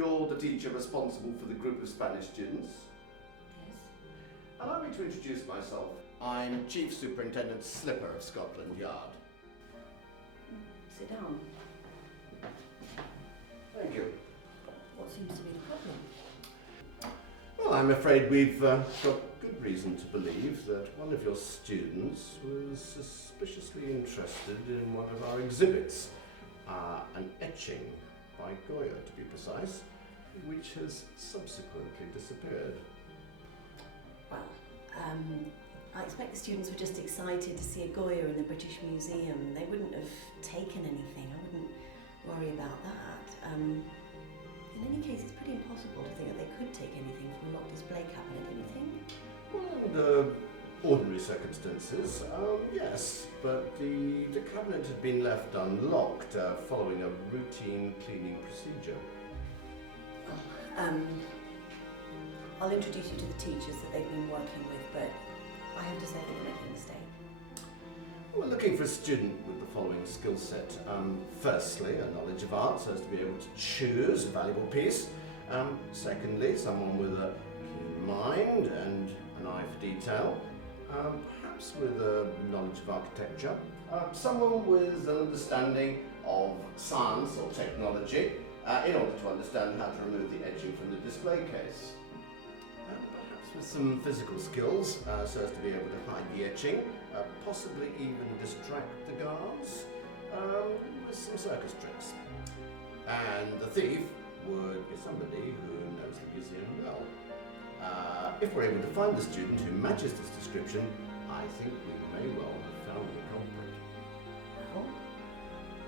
you're the teacher responsible for the group of Spanish students. Yes. Allow me to introduce myself. I'm Chief Superintendent Slipper of Scotland Yard. Sit down. Thank you. What seems to be the problem? Well, I'm afraid we've got good reason to believe that one of your students was suspiciously interested in one of our exhibits, an etching by Goya, to be precise, which has subsequently disappeared. Well, I expect the students were just excited to see a Goya in the British Museum. They wouldn't have taken anything. I wouldn't worry about that. In any case, it's pretty impossible to think that they could take anything from a locked display cabinet, don't you think? Well, under ordinary circumstances, yes, but the cabinet had been left unlocked following a routine cleaning procedure. I'll introduce you to the teachers that they've been working with, but I have to say they're making a mistake. We're looking for a student with the following skill set. Firstly, a knowledge of art so as to be able to choose a valuable piece. Secondly, someone with a keen mind and an eye for detail. Perhaps with a knowledge of architecture. Someone with an understanding of science or technology in order to understand how to remove the etching from the display case. Perhaps with some physical skills so as to be able to hide the etching, possibly even distract the guards with some circus tricks. And the thief would be somebody who knows the museum well. If we're able to find the student who matches this description, I think we may well have found the culprit. Well,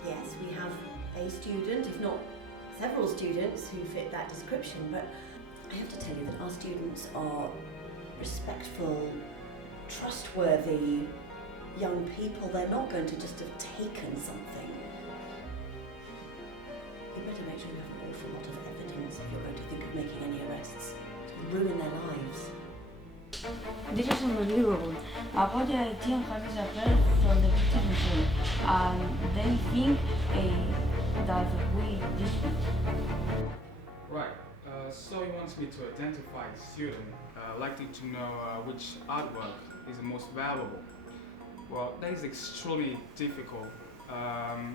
yes, we have a student, if not several students, who fit that description, but I have to tell you that our students are respectful, trustworthy young people. They're not going to just have taken something. You better make sure you have an awful lot of evidence if you're going to think of making any arrests. To ruin their lives. This is unbelievable. A Goya team has disappeared from the British Museum, and they think that we did it. Right. So he wants me to identify a student, likely to know which artwork is the most valuable. Well, that is extremely difficult.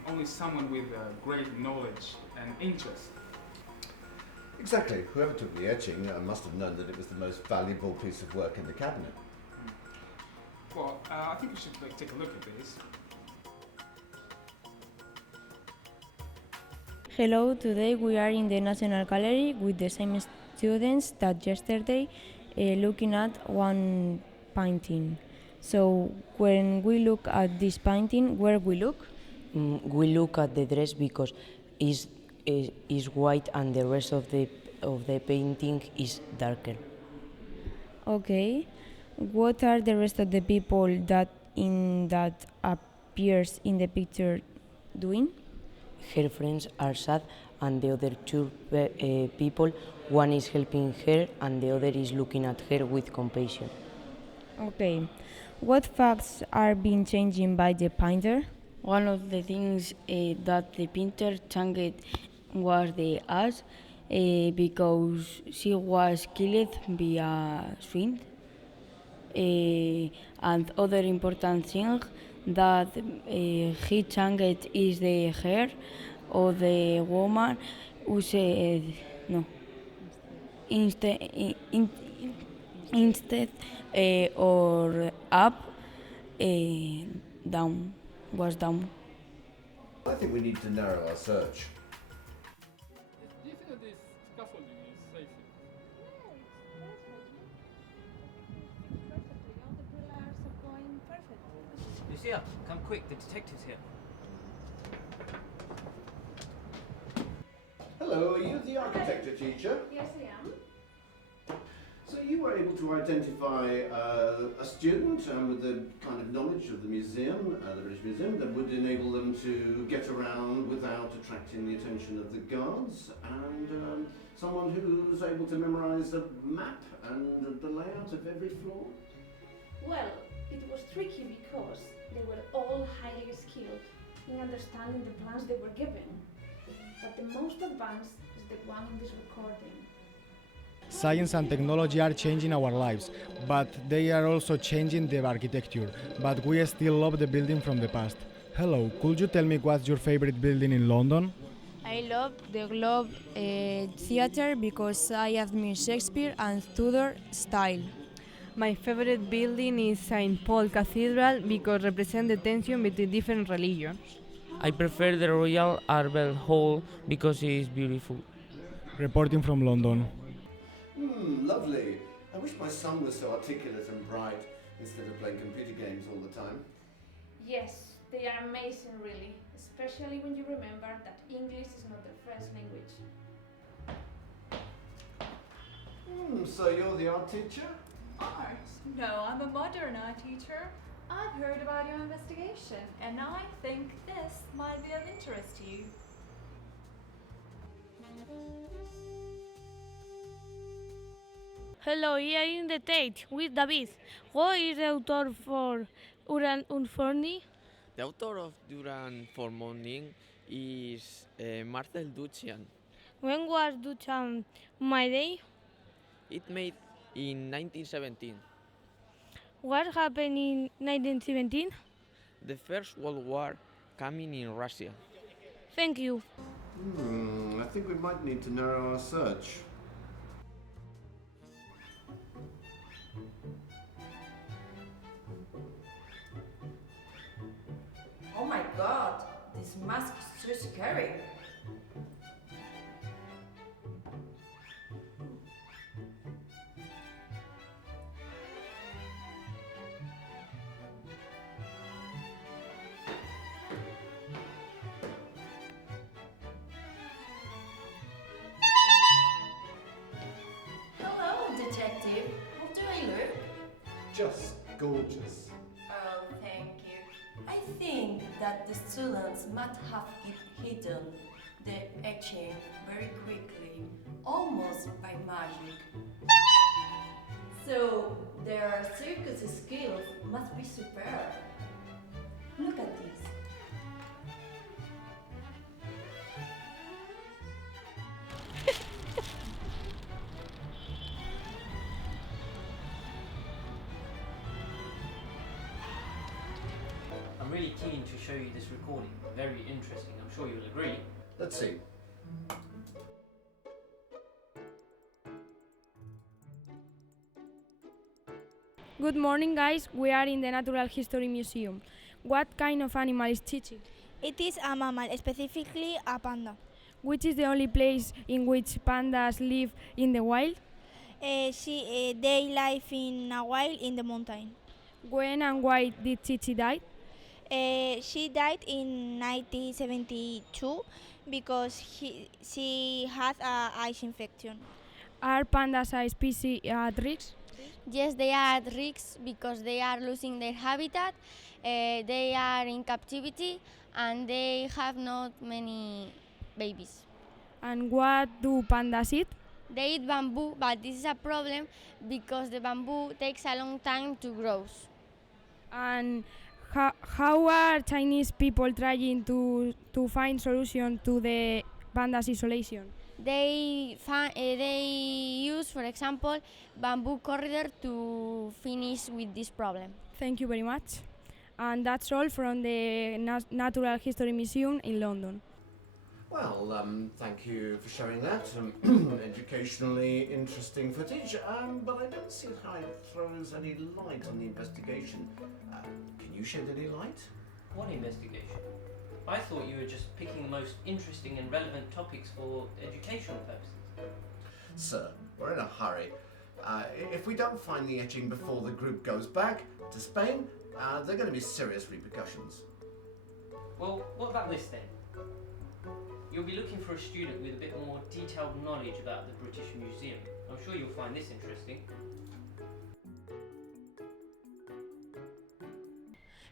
Only someone with great knowledge and interest. Exactly. Whoever took the etching must have known that it was the most valuable piece of work in the cabinet. Well, I think we should take a look at this. Hello, today we are in the National Gallery with the same students that yesterday looking at one painting. So when we look at this painting, where we look? We look at the dress because is white and the rest of the painting is darker. Okay. What are the rest of the people that appears in the picture doing? Her friends are sad and the other two people, one is helping her and the other is looking at her with compassion. Okay. What facts are being changed by the painter? One of the things that the painter changed was the ass because she was killed by a swine. And other important thing that he changed is the hair of the woman who said no. Instead or up, down, was down. I think we need to narrow our search. Do you think that this scaffolding is safe? Lucia, come quick, the detective's here. Hello, are you the architecture teacher? Yes, I am. So you were able to identify a student with the kind of knowledge of the museum, the British Museum, that would enable them to get around without attracting the attention of the guards, and someone who's able to memorize a map and the layout of every floor? Well, it was tricky because they were all highly skilled in understanding the plans they were given. But the most advanced is the one in this recording. Science and technology are changing our lives, but they are also changing the architecture. But we still love the building from the past. Hello, could you tell me what's your favorite building in London? I love the Globe Theatre because I admire Shakespeare and Tudor style. My favorite building is St. Paul Cathedral because it represents the tension between different religions. I prefer the Royal Albert Hall because it is beautiful. Reporting from London. Lovely. I wish my son was so articulate and bright instead of playing computer games all the time. Yes, they are amazing, really, especially when you remember that English is not their first language. So you're the art teacher? Art? No, I'm a modern art teacher. I've heard about your investigation, and I think this might be of interest to you. Hello, here in the Tate with David. What is the author for Uran Unforni? The author of Duran for Morning is Marcel Duchamp. When was Duchamp made? It made in 1917. What happened in 1917? The First World War coming in Russia. Thank you. I think we might need to narrow our search. Oh my god, this mask is so scary. Hello, detective. How do I look? Just gorgeous. Oh, thank you. I think that the students must have hidden the etching very quickly, almost by magic. So their circus skills must be superb. Look at this. I'm really keen to show you this recording. Very interesting, I'm sure you'll agree. Let's see. Good morning, guys. We are in the Natural History Museum. What kind of animal is Chichi? It is a mammal, specifically a panda. Which is the only place in which pandas live in the wild? They live in a wild in the mountain. When and why did Chichi die? She died in 1972 because she had an eye infection. Are pandas a species at risk? Yes, they are at risk because they are losing their habitat, they are in captivity, and they have not many babies. And what do pandas eat? They eat bamboo, but this is a problem because the bamboo takes a long time to grow. And how are Chinese people trying to find solution to the pandas isolation? They use, for example, bamboo corridor to finish with this problem. Thank you very much. And that's all from the Natural History Museum in London. Well, thank you for showing that. Educationally interesting footage, but I don't see how it throws any light on the investigation. Can you shed any light? What investigation? I thought you were just picking the most interesting and relevant topics for educational purposes. Sir, we're in a hurry. If we don't find the etching before the group goes back to Spain, there are going to be serious repercussions. Well, what about this then? You'll be looking for a student with a bit more detailed knowledge about the British Museum. I'm sure you'll find this interesting.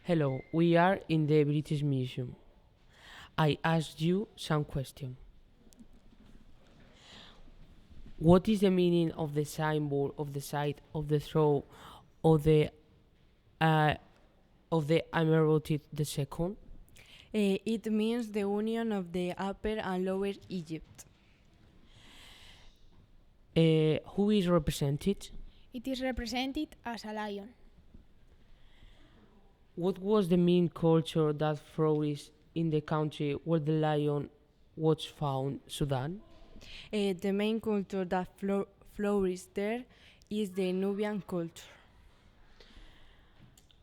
Hello, we are in the British Museum. I asked you some questions. What is the meaning of the symbol of the side of the throne of the Emirate II? It means the union of the Upper and Lower Egypt. Who is represented? It is represented as a lion. What was the main culture that flourished in the country where the lion was found, Sudan? The main culture that flourished there is the Nubian culture.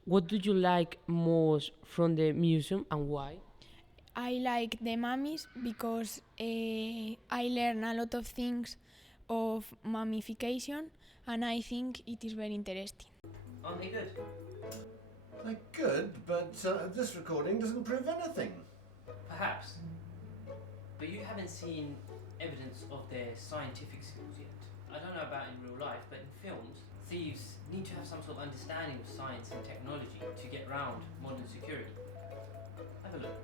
What do you like most from the museum and why? I like the mummies because I learn a lot of things of mummification and I think it is very interesting. Aren't they good? They're good, but this recording doesn't prove anything. Perhaps. But you haven't seen evidence of their scientific skills yet. I don't know about in real life, but in films, thieves need to have some sort of understanding of science and technology to get around modern security. Have a look.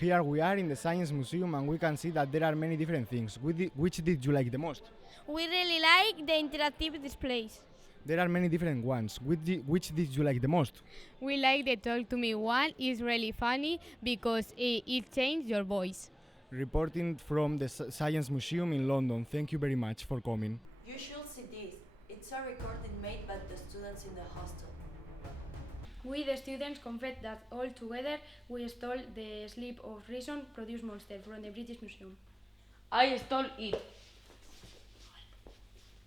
Here we are in the Science Museum and we can see that there are many different things. Which did you like the most? We really like the interactive displays. There are many different ones. Which did you like the most? We like the Talk to Me one. It's really funny because it changed your voice. Reporting from the Science Museum in London. Thank you very much for coming. You should see this. It's a recording made by the students in the hostel. We, the students, confess that all together we stole the Sleep of Reason produced monster from the British Museum. I stole it.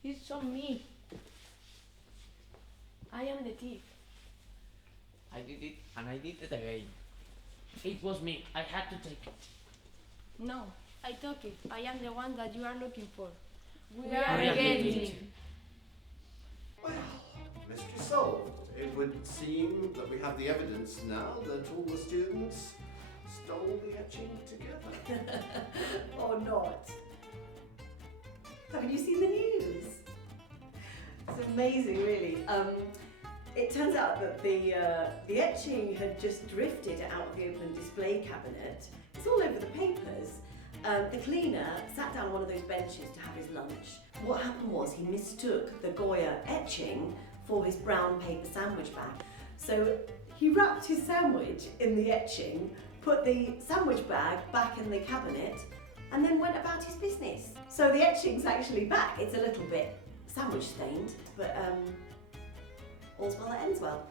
It's on me. I am the thief. I did it and I did it again. It was me. I had to take it. No, I took it. I am the one that you are looking for. We are getting. Well, mystery solved. It would seem that we have the evidence now that all the students stole the etching together. Or not. Haven't you seen the news? It's amazing, really. It turns out that the etching had just drifted out of the open display cabinet. It's all over the papers. The cleaner sat down on one of those benches to have his lunch. What happened was he mistook the Goya etching for his brown paper sandwich bag. So he wrapped his sandwich in the etching, put the sandwich bag back in the cabinet, and then went about his business. So the etching's actually back. It's a little bit sandwich stained, but all's well that ends well.